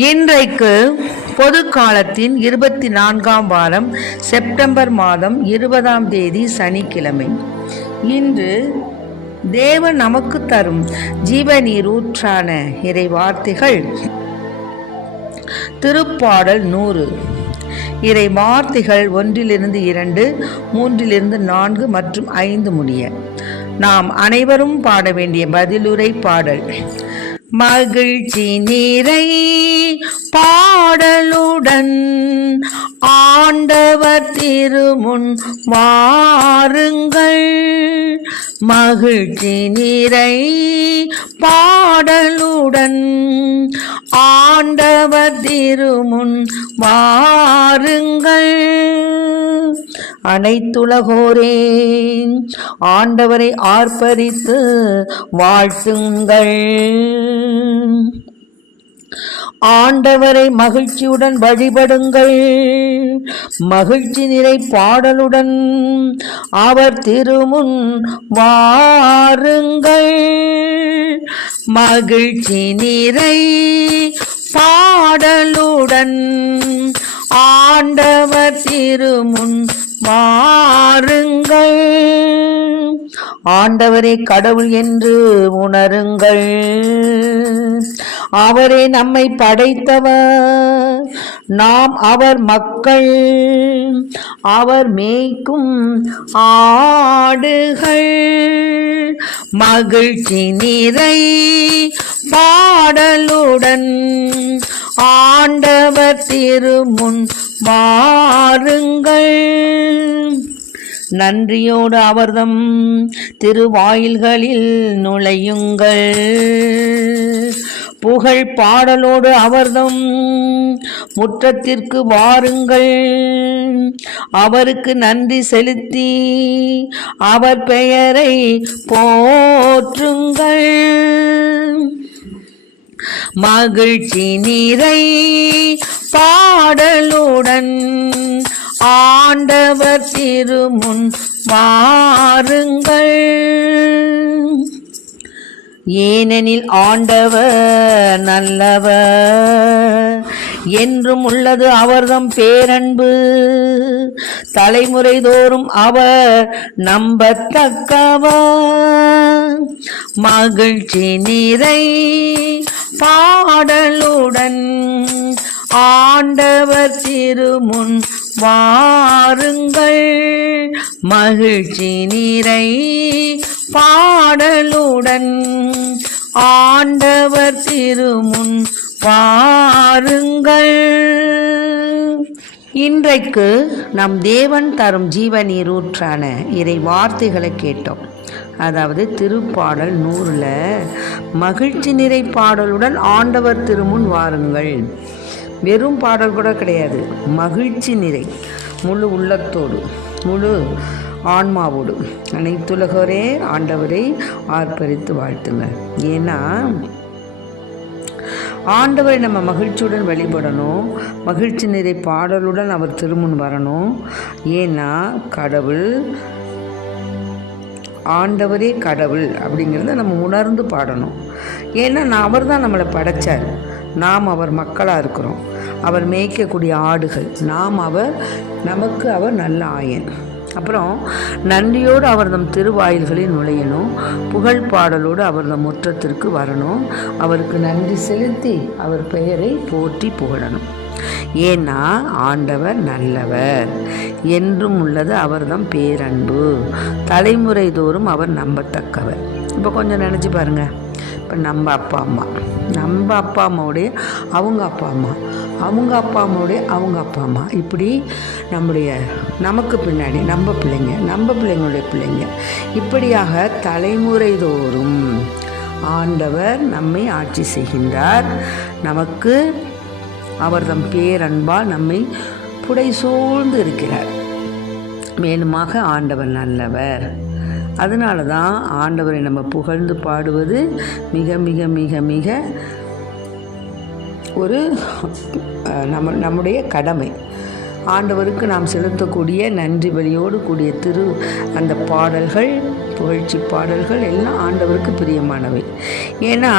இன்றைக்கு பொது காலத்தின் 24ஆம் வாரம் செப்டம்பர் மாதம் 20ஆம் தேதி சனிக்கிழமை. இன்று தேவன் நமக்கு தரும் ஜீவநீரூற்றான இறை வார்த்தைகள் திருப்பாடல் 100. இறை வார்த்தைகள் 1-2, 3-4 மற்றும் 5 முடிய. நாம் அனைவரும் பாட வேண்டிய பதிலுரை பாடல். மகிழ்ச்சி நிறை பாடலுடன் ஆண்டவர் திருமுன் வாருங்கள். மகிழ்ச்சி நிறை பாடலுடன் ஆண்டவர் திருமுன் வாருங்கள். அனைத்துலகோரே ஆண்டவரை ஆர்ப்பரித்து வாழ்த்துங்கள். ஆண்டவரை மகிழ்ச்சியுடன் வழிபடுங்கள். மகிழ்ச்சி நிறை பாடலுடன் அவர் திருமுன் வாருங்கள். மகிழ்ச்சி நிறை பாடலுடன் ஆண்டவர் திருமுன் வாருங்கள். ஆண்டவரே கடவுள் என்று உணருங்கள். அவரே நம்மை படைத்தவர், நாம் அவர் மக்கள், அவர் மேய்க்கும் ஆடுகள். மகிழ்ச்சி நிறை பாடலுடன் ஆண்டவர் திருமுன் வாருங்கள். நன்றியோடு அவர்தம் திருவாயில்களில் நுழையுங்கள். புகழ் பாடலோடு அவர்தம் முற்றத்திற்கு வாருங்கள். அவருக்கு நன்றி செலுத்தி அவர் பெயரை போற்றுங்கள். மகிழ்ச்சி நிறை பாடலுடன் ஆண்டவர் திருமுன் வாருங்கள். ஏனெனில் ஆண்டவர் நல்லவர், என்றும் உள்ளது அவர்தம் பேரன்பு. தலைமுறை தோறும் அவர் நம்பத்தக்கவர். மகிழ்ச்சி நிறை பாடலுடன் ஆண்டவர் திருமுன் வாருங்கள். மகிழ்ச்சி நிறை பாடலுடன் ஆண்டவர் திருமுன் வாருங்கள். இன்றைக்கு நம் தேவன் தரும் ஜீவநீரூற்றான இறை வார்த்தைகளை கேட்டோம். அதாவது திருப்பாடல் 100ல் மகிழ்ச்சி நிறை பாடலுடன் ஆண்டவர் திருமுன் வாருங்கள். வெறும் பாடல் கூட கிடையாது, மகிழ்ச்சி நிறை, முழு உள்ளத்தோடு முழு ஆன்மாவோடு அனைத்துலகோரே ஆண்டவரை ஆர்ப்பரித்து வாழ்த்துங்கள். ஏன்னா ஆண்டவரை நம்ம மகிழ்ச்சியுடன் வழிபடணும். மகிழ்ச்சி நிறை பாடலுடன் அவர் திருமுன் வரணும். ஏன்னா கடவுள், ஆண்டவரே கடவுள் அப்படிங்கிறத நம்ம உணர்ந்து பாடணும். ஏன்னா அவர் தான் நம்மளை படைச்சார், நாம் அவர் மக்களாக இருக்கிறோம். அவர் மேய்க்கக்கூடிய ஆடுகள், நமக்கு அவர் நல்ல ஆயன். அப்புறம் நன்றியோடு அவர்தம் திருவாயில்களில் நுழையணும். புகழ் பாடலோடு அவர்தம் முற்றத்திற்கு வரணும். அவருக்கு நன்றி செலுத்தி அவர் பெயரை போற்றி புகழணும். ஏன்னா ஆண்டவர் நல்லவர், என்றும் உள்ளது அவர்தம் பேரன்பு. தலைமுறை தோறும் அவர் நம்பத்தக்கவர். இப்போ கொஞ்சம் நினச்சி பாருங்க. இப்போ நம்ம அப்பா அம்மாவுடைய அவங்க அப்பா அம்மா, அவங்க அப்பா அம்மாவுடைய அவங்க அப்பா அம்மா, இப்படி நமக்கு பின்னாடி நம்ம பிள்ளைங்களுடைய பிள்ளைங்க, இப்படியாக தலைமுறை தோறும் ஆண்டவர் நம்மை ஆட்சி செய்கின்றார். நமக்கு அவர்தம் பேரன்பால் நம்மை புடை சூழ்ந்து இருக்கிறார். மேலுமாக ஆண்டவர் நல்லவர். அதனால தான் ஆண்டவரை நம்ம புகழ்ந்து பாடுவது மிக மிக மிக மிக ஒரு நம்முடைய கடமை. ஆண்டவருக்கு நாம் செலுத்தக்கூடிய நன்றி பலியோடு கூடிய அந்த பாடல்கள், புகழ்ச்சி பாடல்கள் எல்லாம் ஆண்டவருக்கு பிரியமானவை. ஏன்னா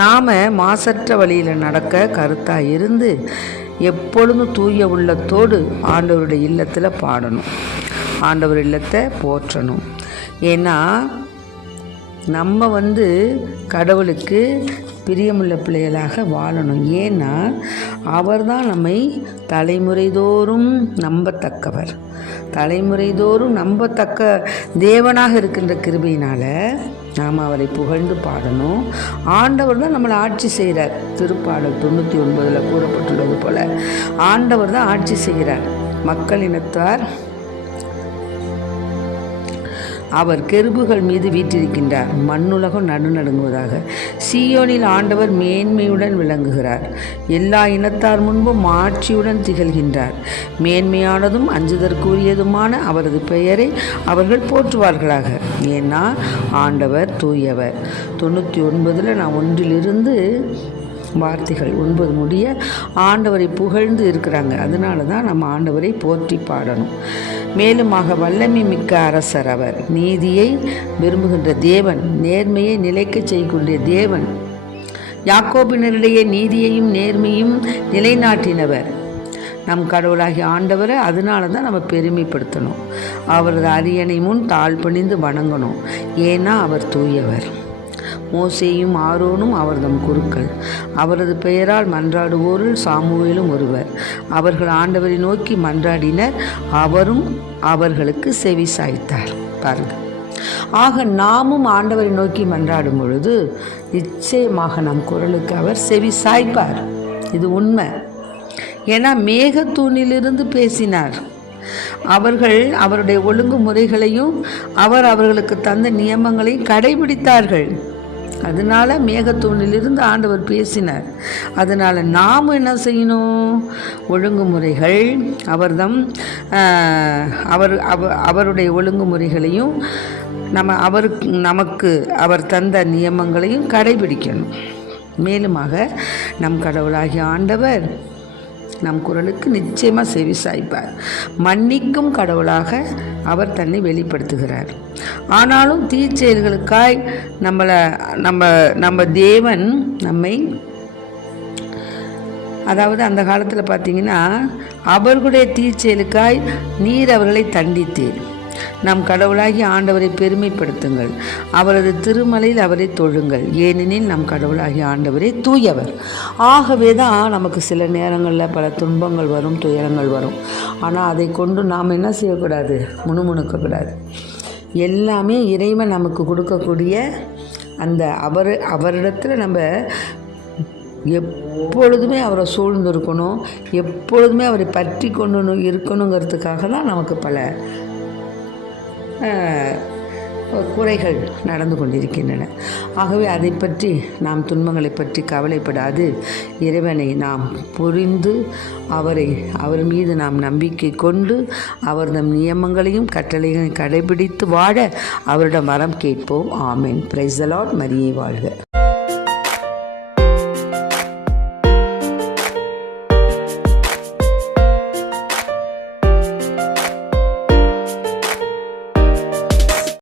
நாம் மாசற்ற வழியில் நடக்க கருத்தாக இருந்து எப்பொழுதும் தூய உள்ளத்தோடு ஆண்டவருடைய இல்லத்தில் பாடணும், ஆண்டவர் இல்லத்தை போற்றணும். ஏன்னா நம்ம கடவுளுக்கு பிரியமுள்ள பிள்ளைகளாக வாழணும். ஏன்னா அவர் தான் நம்மை தலைமுறைதோறும் நம்பத்தக்கவர், தலைமுறைதோறும் நம்பத்தக்க தேவனாக இருக்கின்ற கிருபையினால் நாம் அவரை புகழ்ந்து பாடணும். ஆண்டவர் தான் நம்மளை ஆட்சி செய்கிறார். திருப்பாடல் 99 கூறப்பட்டுள்ளது போல ஆண்டவர் தான் ஆட்சி செய்கிறார். மக்கள் இனத்தார் அவர் கெருபுகள் மீது வீற்றிருக்கின்றார். மண்ணுலகம் நடுநடுங்குவதாக. சீயோனில் ஆண்டவர் மேன்மையுடன் விளங்குகிறார். எல்லா இனத்தார் முன்பும் ஆட்சியுடன் திகழ்கின்றார். மேன்மையானதும் அஞ்சுதற்குரியதுமான அவரது பெயரை அவர்கள் போற்றுவார்களாக. ஏன்னா ஆண்டவர் தூயவர். 99 நான் 1 வார்த்தைகள் 9 முடிய ஆண்டவரை புகழ்ந்து இருக்கிறாங்க. அதனால தான் நம்ம ஆண்டவரை போற்றி பாடணும். மேலுமாக வல்லமை மிக்க அரசர் அவர், நீதியை விரும்புகின்ற தேவன், நேர்மையை நிலைக்க செய்யக்கூடிய தேவன், யாக்கோபினரிடையே நீதியையும் நேர்மையும் நிலைநாட்டினவர் நம் கடவுளாகிய ஆண்டவரை. அதனால தான் நம்ம பெருமைப்படுத்தணும். அவரது அரியணை முன் தாழ்பணிந்து வணங்கணும். ஏன்னா அவர் தூயவர். மோசேயும் ஆரோனும் அவர்தம் குருக்கள். அவரது பெயரால் மன்றாடுவோரில் சாமுவேலும் ஒருவர். அவர்கள் ஆண்டவரை நோக்கி மன்றாடினர், அவரும் அவர்களுக்கு செவி சாய்த்தார். பாருங்கள். ஆக நாமும் ஆண்டவரை நோக்கி மன்றாடும் பொழுது நிச்சயமாக நம் குரலுக்கு அவர் செவி சாய்ப்பார். இது உண்மை. ஏன்னா மேகத்தூணிலிருந்து பேசினார். அவர்கள் அவருடைய ஒழுங்குமுறைகளையும் அவர்களுக்கு தந்த நியமங்களையும் கடைபிடித்தார்கள். அதனால மேகத்தூணிலிருந்து ஆண்டவர் பேசினார். அதனால் நாம் என்ன செய்யணும்? ஒழுங்குமுறைகள் அவருடைய ஒழுங்குமுறைகளையும் நமக்கு அவர் தந்த நியமங்களையும் கடைபிடிக்கணும். மேலுமாக நம் கடவுளாகிய ஆண்டவர் நம் குரலுக்கு நிச்சயமாக செவி சாய்ப்பார். மன்னிக்கும் கடவுளாக அவர் தன்னை வெளிப்படுத்துகிறார். ஆனாலும் தீச்செயல்களுக்காய் நம்ம தேவன் நம்மை, அதாவது அந்த காலத்தில் பார்த்தீங்கன்னா அவர்களுடைய தீச்செயலுக்காய் நீர் அவர்களை தண்டித்தீர். நம் கடவுளாகி ஆண்டவரை பெருமைப்படுத்துங்கள், அவரது திருமலையில் அவரை தொழுங்கள், ஏனெனில் நம் கடவுளாகி ஆண்டவரே தூயவர். ஆகவே தான் நமக்கு சில நேரங்களில் பல துன்பங்கள் வரும், துயரங்கள் வரும். ஆனால் அதை கொண்டு நாம் என்ன செய்யக்கூடாது? முணுமுணுக்கக்கூடாது. எல்லாமே இறைவன் நமக்கு கொடுக்கக்கூடிய அந்த அவரிடத்தில் நம்ம எப்பொழுதுமே அவரை சூழ்ந்து இருக்கணும், எப்பொழுதுமே அவரை பற்றி கொண்டு இருக்கணுங்கிறதுக்காக தான் நமக்கு பல குறைகள் நடந்து கொண்டிருக்கின்றன. ஆகவே அதை பற்றி நாம் துன்பங்களை பற்றி கவலைப்படாது இறைவனை நாம் புரிந்து அவர் மீது நாம் நம்பிக்கை கொண்டு அவர்தம் நியமங்களையும் கட்டளைகளையும் கடைபிடித்து வாழ அவரிடம் வரம் கேட்போம். ஆமென். Praise the Lord. மரியே வாழ்க.